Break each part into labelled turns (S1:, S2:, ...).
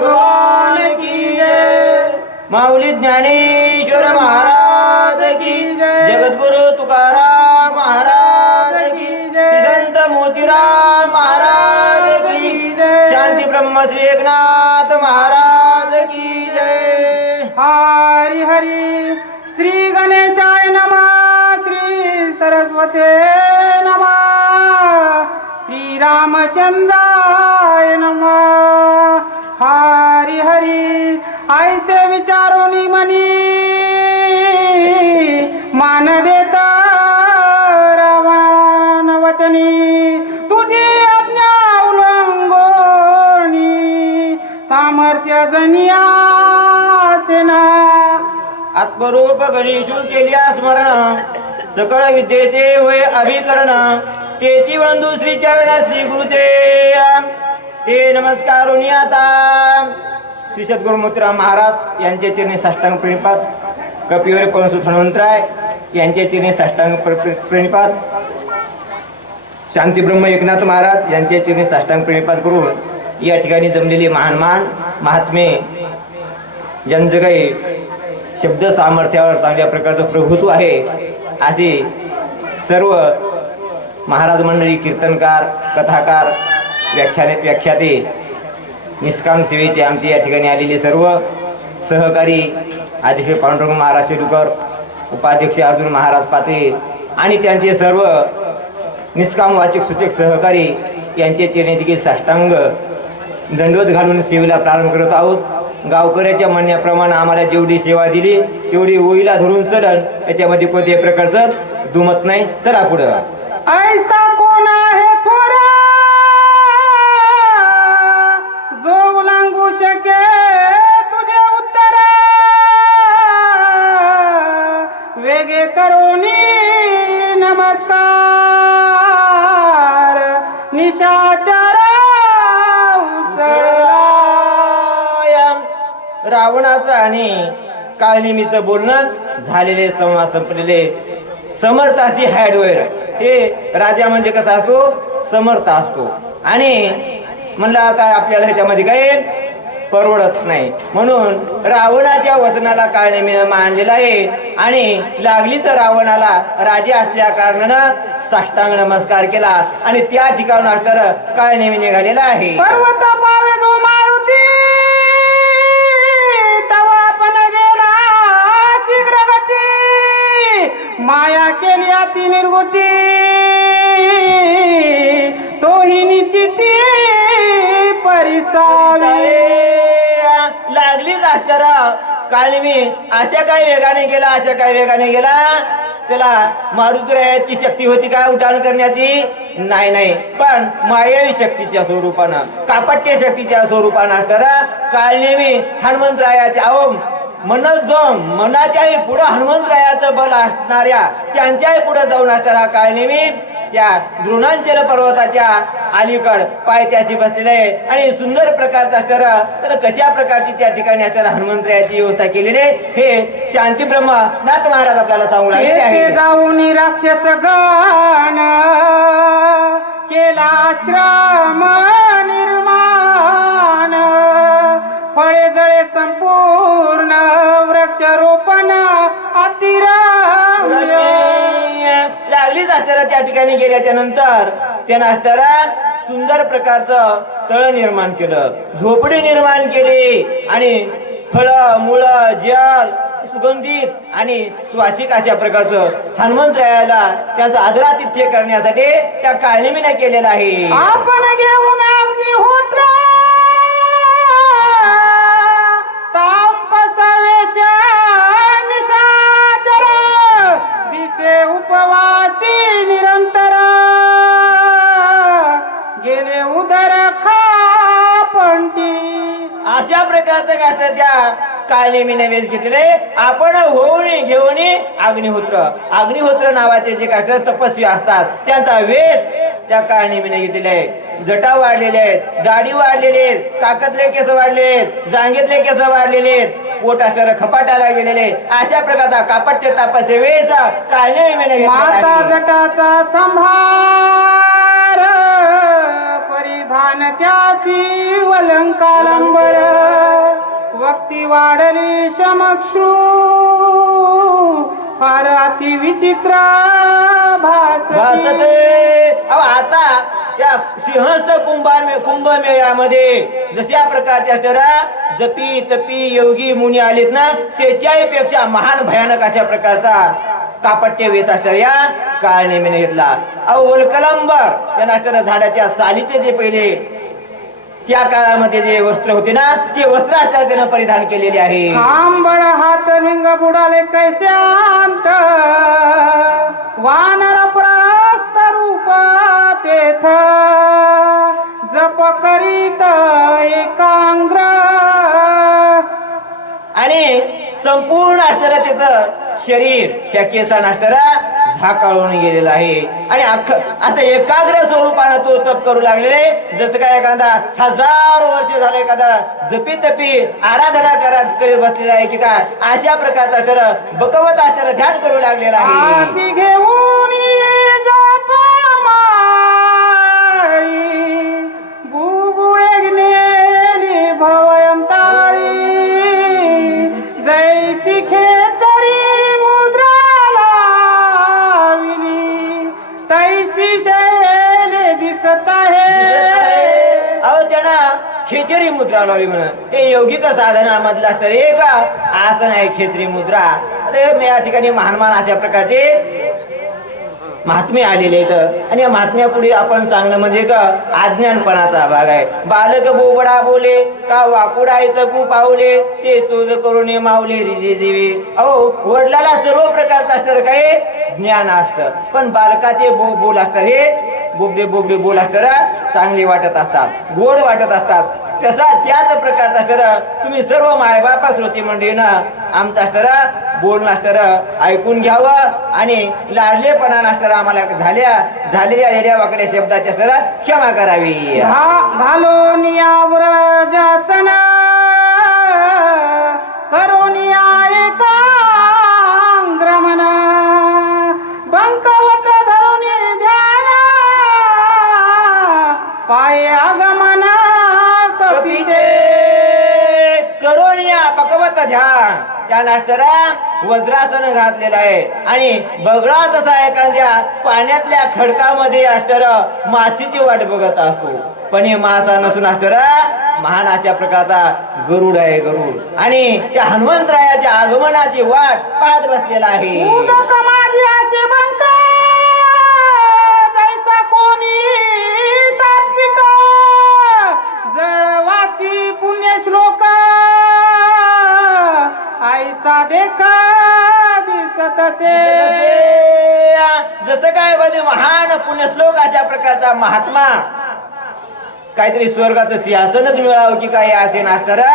S1: भगवान की जय
S2: माऊली ज्ञानेश्वर महाराज की
S1: जय.
S2: जगद्गुरु तुकाराम महाराज की
S1: जय.
S2: संत मोतीराम महाराज की
S1: जय.
S2: शांती ब्रह्म श्री एकनाथ महाराज की जय
S1: हरी हरी श्री गणेशाय नमः श्री सरस्वते नमः श्री रामचंद्राय सामर्थ्य जनिया सेना.
S2: आत्मरूप गणेशू केल्या स्मरण. सकळ विद्येचे होय अभिकरण. तेची वंदू श्री चरण श्री गुरुचे. ते नमस्कार आता. श्री सद्गुरु मोतीराम महाराज यांचे चिरणी साष्टांग प्रणिपात. कपिवरे परशुत हनुमंतराय यांचे चिरणी साष्टांग प्र- प्रणिपात. शांती ब्रह्म एकनाथ महाराज यांचे चिरणी साष्टांग प्रणिपात करून या ठिकाणी जमलेली महान महान महात्मे ज्यांचं काही शब्द सामर्थ्यावर चांगल्या प्रकारचं प्रभुत्व आहे. असे सर्व महाराज मंडळी कीर्तनकार कथाकार व्याख्याने व्याख्याते निष्काम सेवेचे आमचे या ठिकाणी आलेले सर्व सहकारी आदिश्री पांडुरंग महाराज शेडूकर उपाध्यक्ष अर्जुन महाराज पात्रे आणि त्यांचे सर्व निष्काम वाचक सूचक सहकारी यांचे चेणे देखील साष्टांग दंडवत घालून सेवेला प्रारंभ करत आहोत. गावकऱ्याच्या म्हणण्याप्रमाणे आम्हाला जेवढी सेवा दिली तेवढी ओईला धरून चलन. याच्यामध्ये कोणत्याही प्रकारचं दुमत नाही. चला पुढं.
S1: ऐसा कोण आहे थोरा? जो उलांगू शके तुझे उत्तर. वेगे करोनी नमस्कार. निशाचरा
S2: रावणाचं आणि काळनिमीचं बोलणं झालेले संवाद संपलेले. समर्थाशी हॅडवेअर हे राजा म्हणजे कसा असतो? समर्थ असतो. आणि म्हणलं आता आपल्याला ह्याच्यामध्ये काही परवडत नाही. म्हणून रावणाच्या वचनाला काळनिमीनं मानलेलं आहे. आणि लागली तर रावणाला राजे असल्या कारणानं साष्टांग नमस्कार केला. आणि त्या ठिकाणून असणार काळनेमी निघालेला आहे.
S1: पावे जो मारुती! माया केली अति निर्गुती तोही ती परिसावी.
S2: लागलीच असणार काल मी अशा काय वेगाने गेला अशा काय वेगाने गेला. त्याला मारुती शक्ती होती का उड्डाण करण्याची? नाही नाही. पण मायावी शक्तीच्या स्वरूपानं कापट्य शक्तीच्या स्वरूपानं असणारा काल नेहमी हनुमंतरायाच्या ओम मन जो मनाच्याही पुढं हनुमंतरायाचं बल असणाऱ्या त्यांच्याही पुढे जाऊन असणारा काळ नेहमी त्या द्रोणांचल पर्वताच्या अलीकड पायथ्याशी बसलेले आहे. आणि सुंदर प्रकारचं असणारं तर कशा प्रकारची त्या ठिकाणी असणारा हनुमंतरायाची व्यवस्था केलेली आहे हे शांती ब्रह्म नाथ महाराज आपल्याला सांगू लागले
S1: जाऊन राक्षस गान केला श्रम फळे जळे संपूर्ण वृक्षरोपण अतिरम्य.
S2: लागलीच असणारा त्या ठिकाणी गेल्याच्यानंतर त्यानं असणारा सुंदर प्रकारचं तळ निर्माण केलं. झोपडी निर्माण केली आणि फळ मुळ जल सुगंधित आणि सुवासिक अशा प्रकारचं हनुमंतरायाला त्यांचा आदरातिथ्य करण्यासाठी त्या काळनिमीने केलेलं आहे.
S1: आपण घेऊन उपवासी निरंतर. गेले उदर खापंटी.
S2: अशा प्रकारचं काय असतं त्या मी वेश घेतलेले? आपण होऊन घेऊन अग्निहोत्र. अग्निहोत्र नावाचे जे काय तपस्वी असतात. त्यांचा वेश त्या काळनेमीने घेतलेले आहे जटा वाढलेले आहेत दाढी वाढलेली आहेत काकतले केस वाढले आहेत जांगेतले केस वाढलेले आहेत. पोट असणारं खपाटाला गेलेले अशा प्रकारचा कापट्य तापसे वेश काळनेमीने
S1: माता. जटाचा संभार परिधान जाणत्यासी वलंकालंबर वक्ती वाढली समक्षू फार अति विचित्र भासते.
S2: अहो आता या सिंहस्थ कुंभमे कुंभमेळ्यामध्ये जशा प्रकारच्या अष्टरा जपी तपी योगी मुनी आलेत ना त्याच्याही पेक्षा महान भयानक अशा प्रकारचा कापट्य वेस असणार या काळनेमीने घेतला. अहो ओलकलंबर त्या नाष्ट्या झाडाच्या सालीचे जे पहिले त्या काळामध्ये जे वस्त्र होते ना ते वस्त्र असणार त्यानं परिधान केलेले आहे.
S1: आंबळ हात लिंग बुडाले कैशांत वानर प्रस्त रूप तेथ. जप करीत एकांग्र.
S2: आणि संपूर्ण असणारा त्याचं शरीर त्या केसा नाष्ट्याला झाकाळून गेलेला आहे. आणि अख्ख असं एकाग्र स्वरूपानं तो तप करू लागलेले जसं काय एखादा हजारो वर्ष झालं एखादा जपी तपी आराधना करत करीत बसलेला आहे की काय? अशा प्रकारचा आचार बकवत आचार ध्यान करू लागलेला आहे. त्यांना खेचरी मुद्रा लावली म्हणून. हे योगिक साधनामधलं असतं रे का असं नाही खेचरी मुद्रा. तर या ठिकाणी महानमान अशा प्रकारचे महात्मे आलेले आहेत. आणि या महात्म्यापुढे आपण सांगणं म्हणजे का अज्ञानपणाचा भाग आहे. बालक बोबडा बोले का वाकुडा तकू पावले ते चोज करून मावले रिजे जीवे. अहो वडिलाला सर्व प्रकारचं असतं काय? ज्ञान असतं. पण बालकाचे बो बोल असतात हे बोबडे बोबडे बोल असतात चांगले वाटत असतात गोड वाटत असतात. तसा त्याच प्रकारचा सर तुम्ही सर्व मायबापा श्रोती मंडळीनं आमचा सर बोलणं असणार ऐकून घ्यावं आणि लाडलेपणा असणार आम्हाला झाल्या झालेल्या येड्या वाकड्या शब्दाच्या सर क्षमा करावी.
S1: घा- घालून यावर जासन करून
S2: पकवत त्या नाष्ट्याला वज्रासन घातलेलं आहे. आणि बगळा तसा एखाद्या पाण्यातल्या खडकामध्ये अष्टर माशीची वाट बघत असतो. पण हे मासा नसून अष्टर महान अशा प्रकारचा गरुड आहे गरुड. आणि त्या हनुमंतरायाच्या आगमनाची वाट पाहत बसलेला आहे.
S1: कोणी जळवासी पुण्य श्लोका ऐसा देखा दिसत से
S2: जसं काय मध्ये महान पुण्यश्लोक अशा प्रकारचा महात्मा. काहीतरी स्वर्गाचं सिंहासनच मिळावं की काय असे नाष्टारा.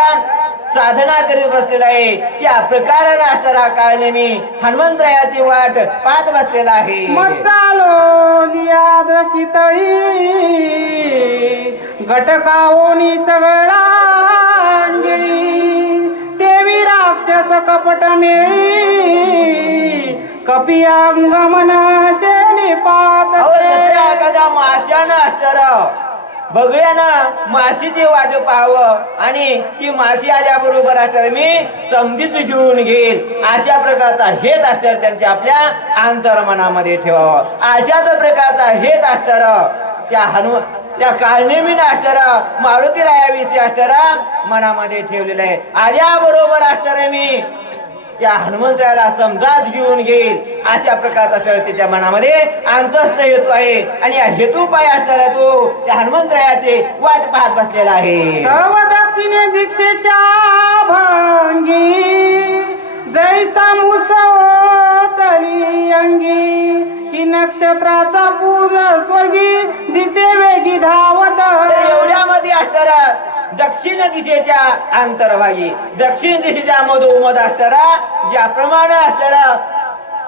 S2: साधना करीत बसलेला आहे. त्या प्रकारे नाष्टारा काळने मी हनुमंतरायाची वाट पाहत बसलेला आहे.
S1: मग चालो लिया तळी. घटकाओनी सगळा राक्षस कपट मेळी कपी अंगमन शेली पात
S2: अहो, जसं एखाद्या माशानं असतर बगड्यानं माशीची वाट पाहावं आणि ती माशी आल्याबरोबर असतर मी समजीच घेऊन घेईल अशा प्रकारचा हेत असतर त्यांच्या आपल्या अंतर्मनामध्ये ठेवावं. अशाच प्रकारचा हेत असतर त्या हनुमान त्या काळने मी असतर मारुती रायाविषयी असतर मनामध्ये ठेवलेलं आहे. आल्याबरोबर असतर मी त्या हनुमंतरायाला समजाच घेऊन घेईल अशा प्रकारचा सर त्याच्या मनामध्ये अंतस्थ हेतू आहे. आणि या हेतू पाय असणारा तो त्या हनुमंतरायाचे वाट पाहत बसलेला आहे.
S1: दक्षिणे दीक्षेच्या भांगी जैसा मुसवतली अंगी की नक्षत्राचा पूर्ण स्वर्गी दिसे वेगी धावत.
S2: एवढ्यामध्ये असणारा दक्षिण दिशेच्या अंतर्भागी. दक्षिण दिशेच्या मधोमध असणारा ज्याप्रमाणे असणारा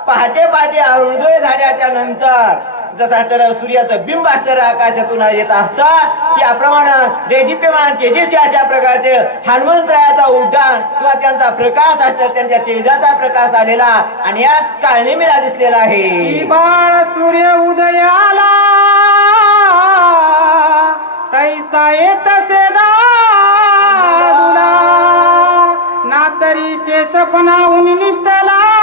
S2: पहाटे पहाटे अरुणोदय झाल्याच्यानंतर जसा तर सूर्याचं बिंब असणारं आकाशातून येत असतं त्याप्रमाणे देदीप्यमान तेजस्वी अशा प्रकारचे हनुमंतरायाचा उड्डाण किंवा त्यांचा प्रकाश असतो त्यांच्या तेजाचा प्रकाश आलेला आणि या काळनिमीला दिसलेला आहे.
S1: बाळ सूर्य उदयाला तैसा येत सेदा ना तरी शेषपणाहून निष्ठला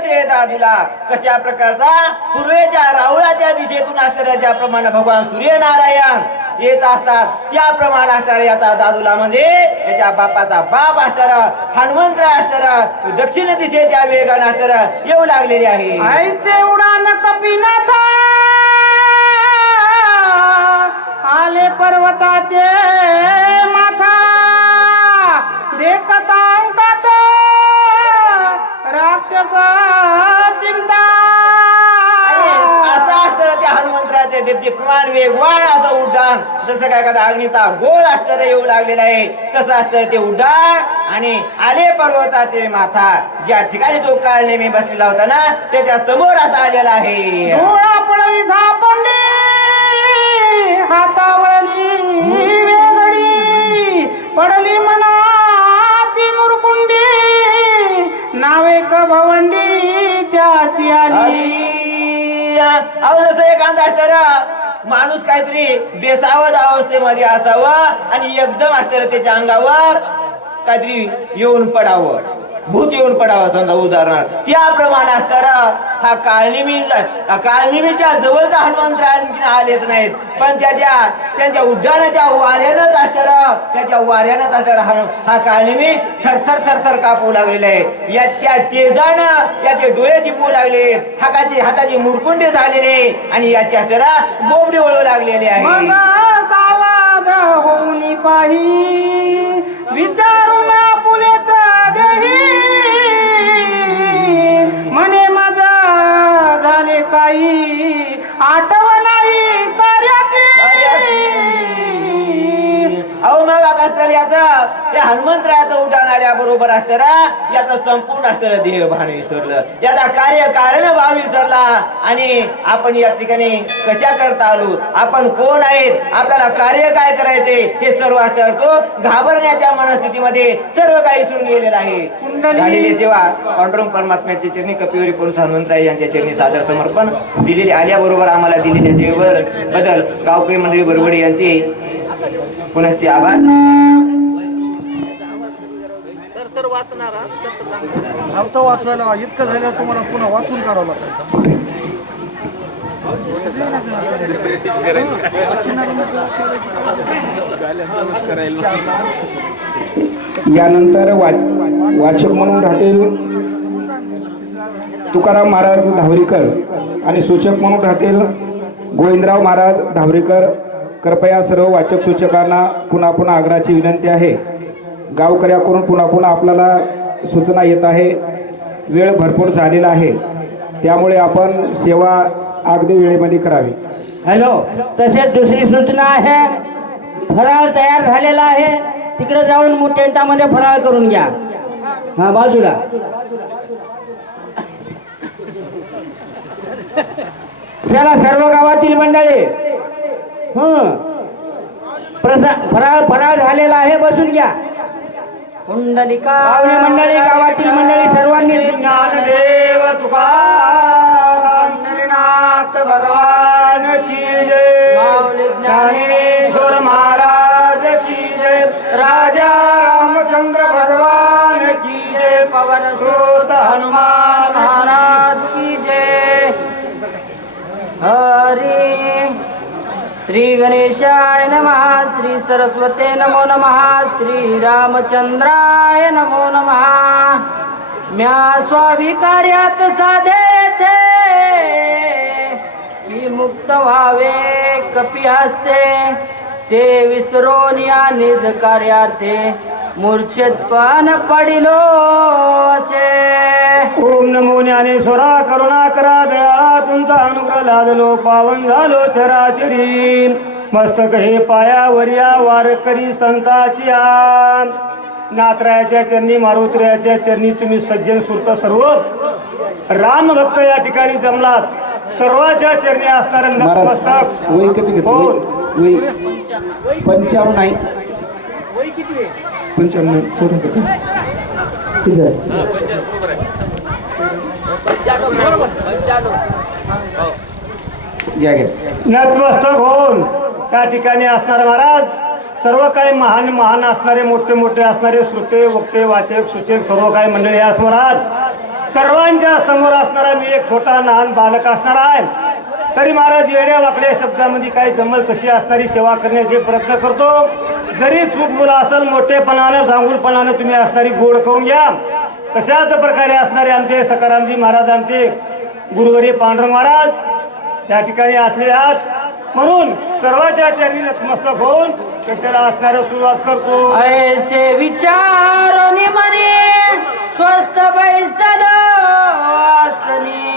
S2: असे दादूला? कशा प्रकारचा? पूर्वेच्या राहुळाच्या दिशेतून असणाऱ्या प्रमाणे भगवान सूर्यनारायण येत असतात. त्याप्रमाणे असणारा याचा दादूला म्हणजे याच्या बापाचा बाप असणार हनुमंत असणार दक्षिण दिशेच्या वेगाने असणार येऊ लागलेले आहे.
S1: ऐसे उडान कपिनाथा. आले पर्वताचे माथा. देखता अंकात राक्षस चिंता
S2: आणि असं असतं त्या हनुमंतराचे ते वेगवान असं उड्डाण. जसं काय एखादा अग्नीचा गोळ असतं येऊ लागलेला आहे तसं असतं ते उड्डाण. आणि आले पर्वताचे माथा ज्या ठिकाणी तो काळ नेहमी बसलेला होता ना त्याच्यासमोर असा आलेला आहे.
S1: डोळा पडली झापंडी हातावळली वेगळी पडली एक भवंडी त्यासी आली.
S2: अहो जसं एखादा आश्चर्य माणूस काहीतरी बेसावध अवस्थेमध्ये असावं आणि एकदम आश्चर्य त्याच्या अंगावर काहीतरी येऊन पडावं. भूत येऊन पडावा समजा उदाहरणार्थ. त्याप्रमाणे असताना हा काळनिमी काळनिमीच्या जवळचा हनुमंत आलेच नाहीत. पण त्याच्या त्यांच्या उड्डाणाच्या वाऱ्यानंच असणार त्याच्या वाऱ्यानंच असणार हा हा काळनिमी थरथर थरथर कापू लागलेला आहे. या त्या तेजानं याचे डोळे दिपू लागले. हाताचे हाताचे मुरकुंडे झालेले. आणि याचे असताना बोबडे वळू लागलेले आहे.
S1: सावाद पाही. विचारून आपुलेचा देही.
S2: आई आठ या हनुमंतरायाचं उड्डाण आल्याबरोबर असताना याचं संपूर्ण असलेलं देह भान विसरलं. याचा कार्य कारण भाव विसरला. आणि आपण या ठिकाणी कशा करता आलो? आपण कोण आहेत? आपल्याला कार्य काय करायचे? हे सर्व असणार तो घाबरण्याच्या मनस्थितीमध्ये सर्व काही विसरून गेलेलं आहे. झालेली सेवा पांडुरंग परमात्म्याचे चरणी कपिवरी पुरुष हनुमंतराय यांच्या चरणी सादर समर्पण. दिलेले आल्याबरोबर आम्हाला दिलेल्या सेवेवर बदल. गावकरी मंडळी बरोबर यांचे पुनश्च आभार.
S3: धावता वाचवायला इतकं झालं तुम्हाला पुन्हा वाचून काढावं लागतं
S4: यानंतर वाच वाचक म्हणून राहतील तुकाराम महाराज धावरीकर आणि सूचक म्हणून राहतील गोविंदराव महाराज धावरीकर. कृपया सर्व वाचक सूचकांना पुन्हा पुन्हा आग्रहाची विनंती आहे. गावकऱ्याकडून पुन्हा पुन्हा आपल्याला सूचना येत आहे. वेळ भरपूर झालेला आहे. त्यामुळे आपण सेवा अगदी वेळेमध्ये करावी.
S5: हॅलो तसेच दुसरी सूचना आहे. फराळ तयार झालेला आहे. तिकडे जाऊन टेंटामध्ये फराळ करून घ्या. हा बाजूला. त्याला सर्व गावातील मंडळी हं प्रसा फराळ फराळ झालेला आहे बसून घ्या.
S1: कुंडलिका
S5: पाहुणे मंडळी गावातील मंडळी सर्वांनी
S1: ज्ञानदेव तुकाराम पंढरीनाथ भगवान की जय. माऊली ज्ञानेश्वर महाराज. श्री गणेशाय नमः श्री सरस्वते नमो नमः श्री रामचंद्राय नमो नमः। म्या स्वाभिकार्यात साधे थे मुक्त व्हावे कपी हस्ते ते विसरून या निज कार्यार्थे मूर्छेत पण पडिलो असे.
S6: ओम नमो ज्ञानेश्वरा करुणा करा दया तुमचा अनुग्रह लादलो पावन झालो चराचरी. मस्तक हे पायावरिया वारकरी संताची आ नातरायाच्या चरणी मारुत्र्याच्या चरणी तुम्ही सज्जन सुरत सर्व. राम भक्त या ठिकाणी जमलात. सर्वाच्या चरणी असणारे
S4: महाराज
S6: नतमस्तक
S4: पंचावन्न नाही पंचावन्न सोडून देतो. ठीक आहे घ्या घ्या.
S6: नतमस्तक होऊन त्या ठिकाणी असणारे महाराज सर्व काही महान महान असणारे मोठे मोठे असणारे श्रोते वक्ते वाचक सूचक सर्व काही मंडळी महाराज. सर्वांच्या समोर असणारा मी एक छोटा लहान बालक असणार आहे. तरी महाराज येड्या आपल्या शब्दामध्ये काही जमल कशी असणारी सेवा करण्याचे प्रयत्न करतो. जरी चूक मुलं असेल मोठेपणानं झांगुलपणानं तुम्ही असणारी गोड करून घ्या. तशाच प्रकारे असणारे आमचे सकारामजी महाराज आमचे गुरुवरी पांडुरंग महाराज त्या ठिकाणी असले आहात. म्हणून सर्वांच्या त्यांनी नतमस्तक होऊन त्याला असणाऱ्या सुरुवात करतो.
S5: ऐसे विचार स्वस्त बैसल आसनी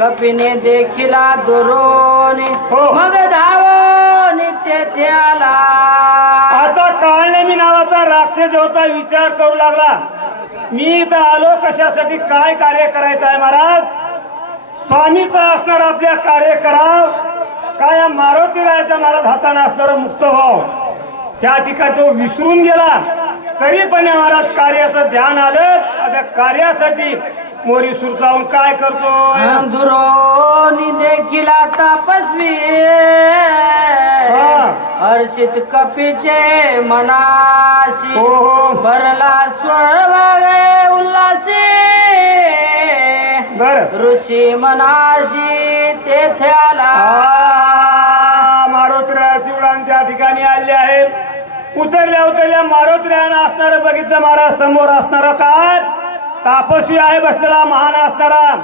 S5: कपिने देखिला दुरोने
S6: हो.
S5: मग धावोनी तेथे आला
S6: आता काळनेमी नावाचा राक्षस होता विचार करू लागला. मी इथं आलो कशासाठी काय कार्य करायचं आहे महाराज? स्वामीचा असणार आपल्या कार्य कराव काय मारुती रायाचा महाराज हाताने असणार मुक्त व्हाव? त्या ठिकाणी तो विसरून गेला. तरी पण महाराज कार्याचं ध्यान आलं. आता कार्यासाठी मोरी सुर जाऊन काय करतो
S5: दुरोनी देखिला तपस्वी. हर्षित कपीचे मनाशी
S6: हो, हो.
S5: भरला स्वर उल्हासी
S6: बर.
S5: ऋषी मनाशी तेथे आला.
S6: मारुत्र्याची उडान त्या ठिकाणी आली आहे उतरल्या उतरल्या मारुत्र्यानं असणारं बघितलं महाराज समोर असणारा काय? तापस्वी आहे बसलेला महान असणारा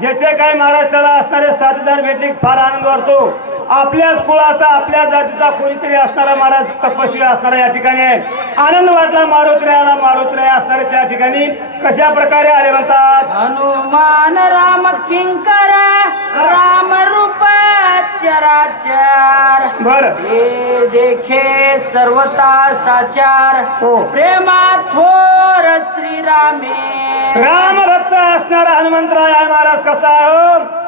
S6: ज्याचे काय महाराज त्याला असणारे साथीदार भेटले फार आनंद वाटतो. आपल्याच कुळाचा आपल्या जातीचा कोणीतरी असणारा महाराज तपस्वी असणारा या ठिकाणी आहे. आनंद वाटला मारुत्र्याला मारुत्र्या असणारे त्या ठिकाणी. कशा प्रकारे आले म्हणतात?
S5: हनुमान राम किंकर राम रूप चराचर.
S6: बर.
S5: ते देखे सर्वता साचार.
S6: हो.
S5: प्रेमा थोर श्रीरामे.
S6: राम भक्त असणारा हनुमंतराय महाराज कसा आहे? हो?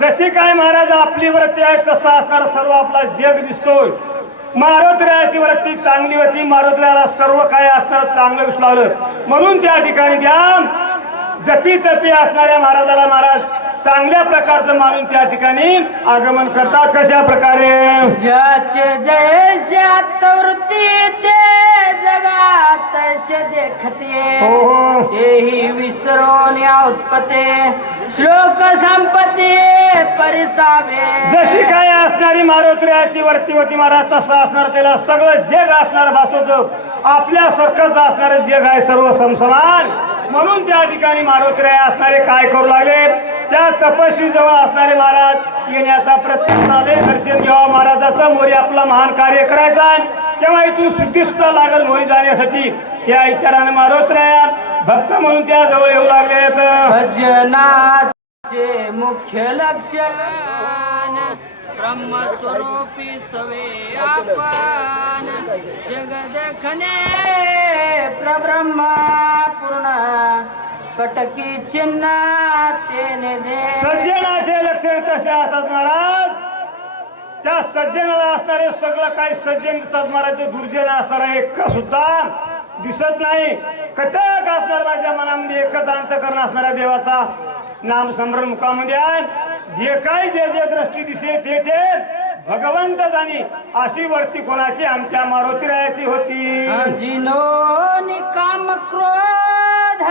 S6: जशी काय महाराज आपली व्रती आहे तसा असणारा सर्व आपला जग दिसतोय. मारुत्र्याची व्रती चांगली होती मारुत्र्याला सर्व काय असणार चांगलं विसलावलं म्हणून त्या ठिकाणी द्या. जपी जपी असणाऱ्या महाराजाला महाराज चांगल्या प्रकारचं मानून त्या ठिकाणी आगमन करतात कशा प्रकारे?
S5: ज्याचे जय वृत्ती ते जगात देखते.
S6: हो, हो.
S5: तेही विसरून या उत्पते श्लोक संपत्ती परिसावे.
S6: जशी काय असणारी मारुत्र्याची वरती होती महाराज तसं असणार त्याला सगळं जग असणार भासवत आपल्यासारखंच असणारं जग आहे सर्व समसमान म्हणून त्या ठिकाणी मारुत्र्या असणारे काय करू लागले? त्या तपस्वी जवळ असणारे महाराज येण्याचा प्रत्येक दर्शन घ्यावं. महाराजाचं मोरी आपला महान कार्य करायचा तेव्हा इथून सिद्धी सुद्धा लागल मोरी जाण्यासाठी या विचाराने मारुत्र्या भक्त म्हणून त्या जवळ येऊ लागले
S5: सज्जनाचे मुख्य लक्षण ब्रह्मस्वरूपी सवे आपण जग देखणे प्रब्रह्म पूर्ण कटकी चिन्ह तेने दे.
S6: सज्जनाचे लक्षण कसे असतात महाराज? त्या सज्जनाला असणारे सगळं काही सज्जन दिसतात. महाराज ते दुर्जन असणारा एक सुद्धा दिसत नाही. कटक असणार माझ्या मनामध्ये. एकच अंतकरण असणाऱ्या देवाचा. नाम संभ्रम मुखामध्ये आहे जे काही जे जे दृष्टी दिसे ते ते भगवंत जाणी. अशी वरती कोणाची आमच्या मारुती रायाची होती.
S5: जिनो निकाम क्रोध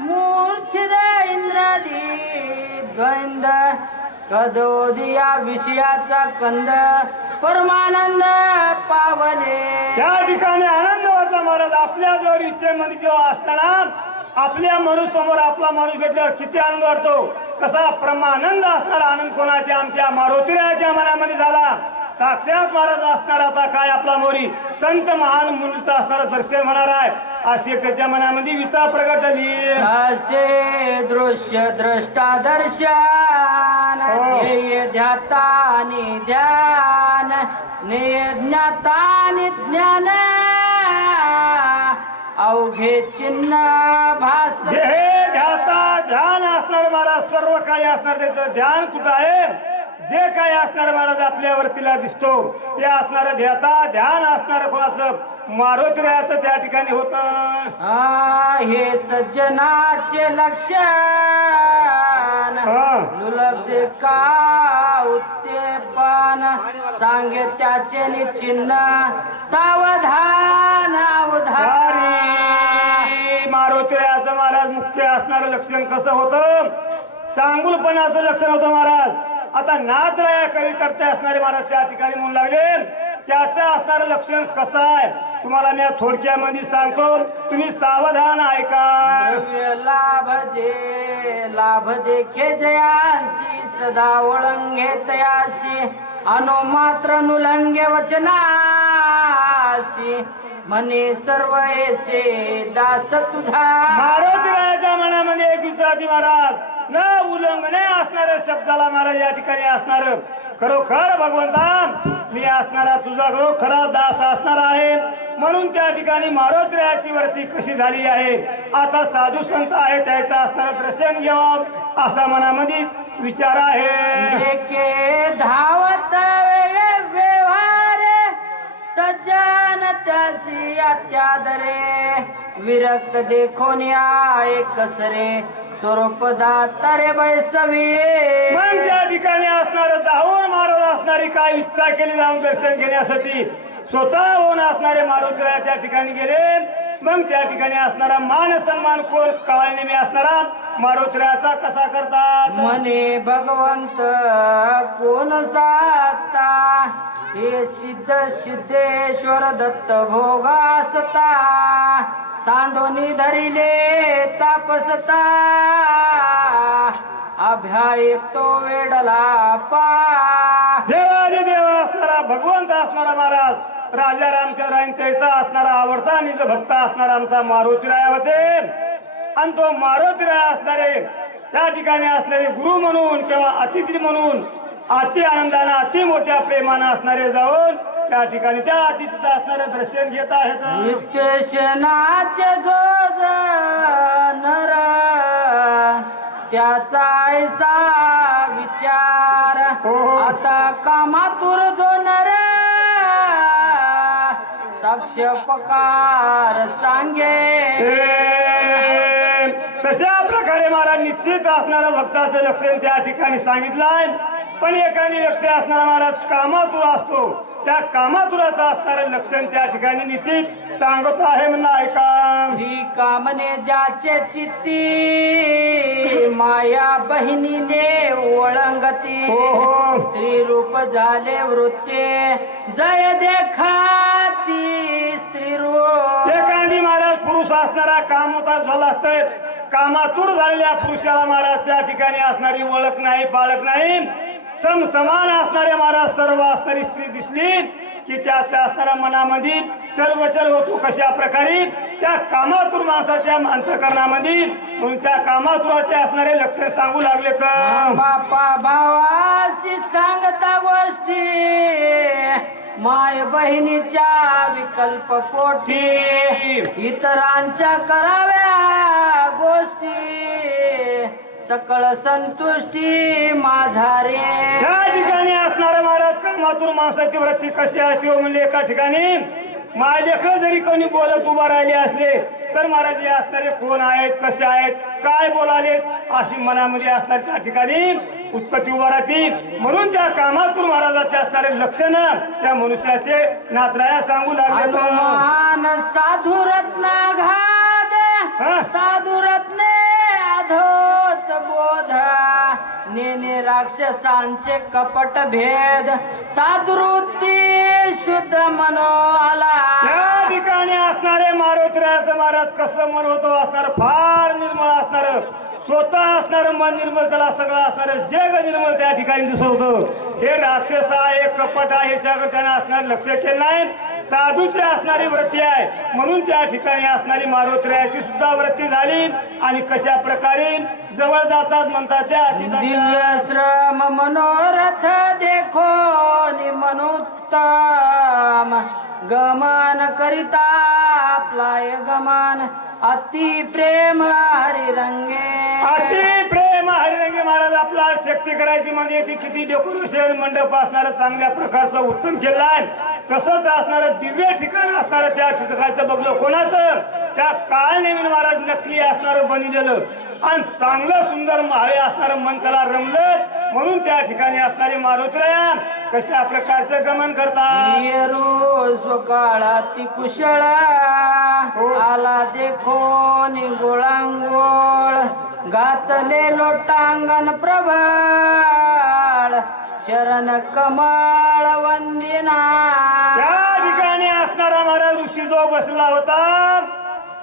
S5: मूर्छिद इंद्रादी द्वंद. कदोदिया विषयाचा कंद परमानंद पावले.
S6: त्या ठिकाणी आनंद वाटला महाराज. आपल्या जवळ इच्छेमध्ये जेव्हा असताना आपल्या माणूस समोर आपला माणूस भेटल्यावर किती आनंद वाटतो. कसा प्रमानंद असणारा आनंद कोणाच्या? आमच्या मारुतीराच्या मनामध्ये झाला. साक्षात महाराज असणार आता काय आपला मोरी? संत महान मुलीचं असणारं दर्शन होणार आहे. अशी त्याच्या मनामध्ये विचार प्रगट झाली.
S5: असे दृश्य द्रष्टा दर्शन
S6: हो.
S5: ध्येय ध्यान नि ज्ञान. अवघे चिन्ह भास
S6: ध्याता ध्यान असणार महाराज सर्व काही असणार त्याचं ध्यान कुठं आहे? जे काही असणार महाराज आपल्या वरतीला दिसतो ते असणार ध्याता ध्यान असणार कोणाचं. मारुतीरायाचं त्या ठिकाणी होत.
S5: हे सज्जनाचे लक्षण. लुलब्धे का उत्तेपन. सांगे त्याचे निचिन्ह सावधान
S6: मारुतीरायाचं महाराज मुख्य असणारं लक्षण कसं होतं? चांगुलपणाचं लक्षण होतं महाराज. आता नाथराया करी करते असणारे महाराज त्या ठिकाणी म्हणू लागले त्याचं असणारं लक्षण कसं आहे? तुम्हाला मी थोडक्यामध्ये सांगतो. तुम्ही सावधान ऐका.
S5: द्रव्य लाभ जे लाभ देखे जयाशी सदा ओळंगे तयासी अनुमात्र नुलंगे वचनाशी. म्हणे सर्व ऐसे दास तुझा.
S6: मारुतीरायाच्या मनामध्ये एक विश्वासी महाराज न उल्लंघने असणाऱ्या शब्दाला महाराज या ठिकाणी असणार. खरोखर भगवंता मी असणारा तुझा खरा दास असणार आहे. म्हणून त्या ठिकाणी मारुतीरायाची वरती कशी झाली आहे? आता साधू संत आहे त्याचं असणारं दर्शन घ्यावं असा मनामध्ये विचार आहे.
S5: धावत सज्जन त्यासी अत्यादरे विरक्त देखो न्याय कसरे. स्वरूप दातरे बैसवी.
S6: मग त्या ठिकाणी असणार दावण महाराज असणारी काय इच्छा केली जाऊन दर्शन घेण्यासाठी? स्वतः होऊन असणारे मारुतीराय त्या ठिकाणी गेले. मग त्या ठिकाणी असणारा मान सन्मान कोण? काळ नेहमी असणारा मारुतीरायाचा कसा करतात?
S5: म्हणे भगवंत कोण साता हे सिद्ध सिद्धेश्वर दत्त भोगासता सांडोनी धरिले तापसता. अभ्या येतो वेडला पा.
S6: देवादी देवा असणारा भगवंत असणारा महाराज. राजा रामचंद्रांचा असणारा आवडता आणि जो भक्त असणारा आमचा मारुतीराय होते. आणि तो मारुतीराय असणारे त्या ठिकाणी असणारे गुरु म्हणून किंवा अतिथी म्हणून अति आनंदानं अति मोठ्या प्रेमानं असणारे जाऊन त्या ठिकाणी त्या अतिथीचं असणारे दर्शन घेत आहेत.
S5: नित्यशनाचे जोज नर त्याचा ऐसा विचार.
S6: हो, हो.
S5: आता कामातूर जो नर पकार सांगे.
S6: तशा प्रकारे महाराज निश्चित असणारं भक्ताचं लक्षण त्या ठिकाणी सांगितलंय. पण एखादी व्यक्ती असणारा महाराज कामातूर असतो. त्या कामातुराचं असणारं लक्षण त्या ठिकाणी निश्चित सांगत आहे म्हणणं ऐका.
S5: श्री कामने ज्याचे चित्ती माया बहिणीने ओळंगती.
S6: हो, हो.
S5: स्त्री रूप झाले वृत्ते. जय देखाती.
S6: एखादी महाराज पुरुष असणारा कामोतार झाला असतंय कामातूर झालेल्या पुरुषाला महाराज त्या ठिकाणी असणारी ओळख नाही पाळख नाही. सम समान असणारे महाराज सर्व असणारी स्त्री दिसली की त्या असणाऱ्या मनामध्ये चलवचल होतो कशा प्रकारे त्या कामातूर माणसाच्या अंतकरणामध्ये म्हणून त्या कामातुराचे असणारे लक्ष सांगू लागले तर
S5: बापा भावाशी सांगता गोष्टी. माय बहिणीच्या विकल्प पोटी इतरांच्या कराव्या गोष्टी. सकळ संतुष्टी माझारे
S6: त्या ठिकाणी असणारा महाराज कामातून माणसाची वृत्ती कशी असते म्हणजे एका ठिकाणी माझ्याकडे जरी कोणी बोलत उभा राहिले असले तर महाराज हे असणारे कोण आहेत कसे आहेत काय बोलाले अशी मनामध्ये असणार त्या ठिकाणी उत्पत्ती उभा राहते म्हणून त्या कामातून महाराजाचे असणारे लक्षण त्या मनुष्याचे नातराया सांगू लागले
S5: साधू रत्न घाद? साधू रत्ने नेने राक्षसांचे कपट भेद सादृती शुद्ध मनोला
S6: त्या ठिकाणी असणारे मारुतीरायाचं महाराज कसं मन होतो असणार फार निर्मळ असणार. स्वतः असणारं मन निर्मल त्याला सगळं असणार जग निर्मल त्या ठिकाणी दिसत होतं हे राक्षस आहे कपट आहे ह्याच्याकडे त्यांना असणार लक्ष केलं नाही. साधूची असणारी वृत्ती आहे. म्हणून त्या ठिकाणी असणारी मारुतीरायाची सुद्धा वृत्ती झाली. आणि कशा प्रकारे? जवळ जातात म्हणतात त्या
S5: दिव्य श्रम मनोरथ देखो मनोत्तम गमन करिता आपला गमन. अति प्रेम हरिरंगे.
S6: अति प्रेम हरिरंगे महाराज आपला शक्ती करायची म्हणजे ती किती डेकोरेशन मंडप असणारं चांगल्या प्रकारचं उत्तम केलं आहे तसंच असणारं दिव्य ठिकाण असणारं त्या ठिकाणचं बघलं कोणाचं? त्या काळ नेमीन महाराज नकली असणारं बनलेलं. आणि चांगलं सुंदर महाळे असणारं मन त्याला रमलं म्हणून त्या ठिकाणी असणारे मारुतऱ्या कशा प्रकारचं गमन करतात.
S5: येरो स्वकाळाती कुशळ आला देखो गोळांगोळ घातले लोटांगण प्रबळ चरण कमळ वंदिना.
S6: त्या ठिकाणी असणारा महाराज ऋषी जो बसला होता.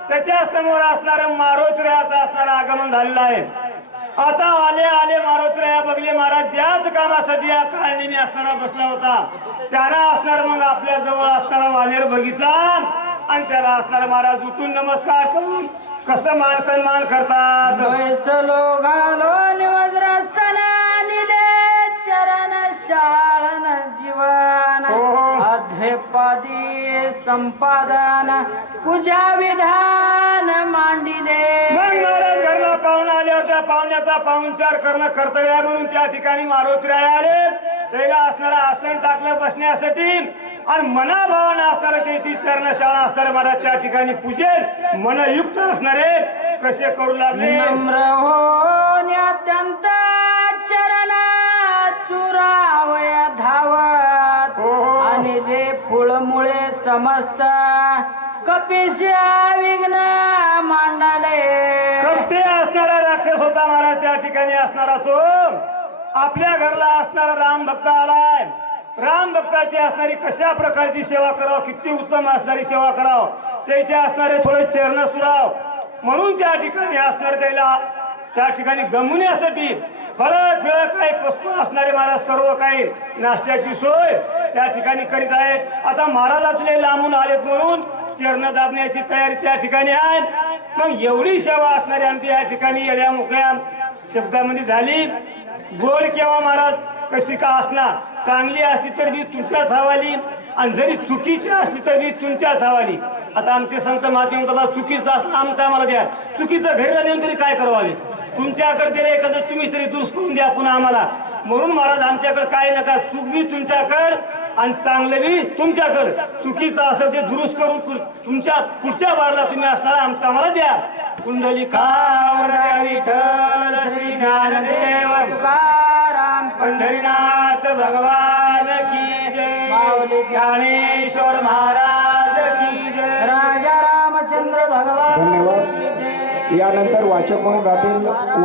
S6: त्याच्यासमोर असणारा मारोत्र्याचं असणारं आगमन झालेलं आहे. आता आले आले मारोतराया बघले महाराज याच कामासाठी या काळनेमी असणारा बसला होता. त्याला असणार मग आपल्या जवळ असणारा वानेर बघितला आणि त्याला असणारा महाराज उठून नमस्कार करून कसं मान सन्मान करतात.
S5: बैसलो चरण शाळन जीवन.
S6: हो.
S5: अर्धेपादी संपादन पूजा विधान मांडिले.
S6: घरला पाहुणा आल्यावर त्या पाहुण्याचा पाहुणचार करणं कर्तव्य आहे म्हणून त्या ठिकाणी मारुती आले. त्याला असणारं आसन टाकलं बसण्यासाठी. आणि मनाभावानं असणारं त्याची चरणशाळा असणारे महाराज त्या ठिकाणी पूजेल. मनयुक्त असणारे. कसे करू लागले?
S5: नम्र होऊन अत्यंत चरण चुरावय धावत.
S6: हो, हो.
S5: आणि ले फुलमुळे समस्त कपिशा विघ्न मांडले.
S6: कपटे असणारा राक्षस होता महाराज त्या ठिकाणी असणारा तो. आपल्या घरला असणारा राम भक्त आलाय. राम भक्ताची असणारी कशा प्रकारची सेवा करावं? किती उत्तम असणारी सेवा करावं? त्याचे असणारे थोडे चरण सुराव. म्हणून त्या ठिकाणी असणारे त्याला त्या ठिकाणी गमवण्यासाठी फळ फिळं काही वस्तू असणारे महाराज सर्व काही नाश्त्याची सोय त्या ठिकाणी करीत आहेत. आता महाराज असले लांबून आलेत म्हणून चरण दाबण्याची तयारी त्या ठिकाणी आहे. मग एवढी सेवा असणारी आमची या ठिकाणी येड्या मोकळ्या शब्दामध्ये झाली. गोड केव्हा महाराज? कशी का असणार चांगली असली तर मी तुमच्याच हवाली आणि जरी चुकीची असली तर मी तुमच्याच हवाली. आता आमचे संत माध्यम चुकीचं असलं आमचं आम्हाला द्या. चुकीचं घरी नेऊन तरी काय करावे तुमच्याकडे दिले एखादं तुम्हीच तरी दुरुस्त करून द्या पुन्हा आम्हाला. म्हणून महाराज आमच्याकडे काय नका. चूक बी तुमच्याकडं आणि चांगलं बी तुमच्याकडं. चुकीचं असं ते दुरुस्त करून तुमच्या पुढच्या बारला तुम्ही असणारा आमचा आम्हाला द्या. कुंडली
S5: विठ्ठल श्री ज्ञानदेव तुकाराम
S6: पंढरीनाथ भगवान की
S5: माऊली
S6: ज्ञानेश्वर महाराज की
S5: राजा रामचंद्र भगवान
S4: यानंतर वाचक म्हणून राहतील वा-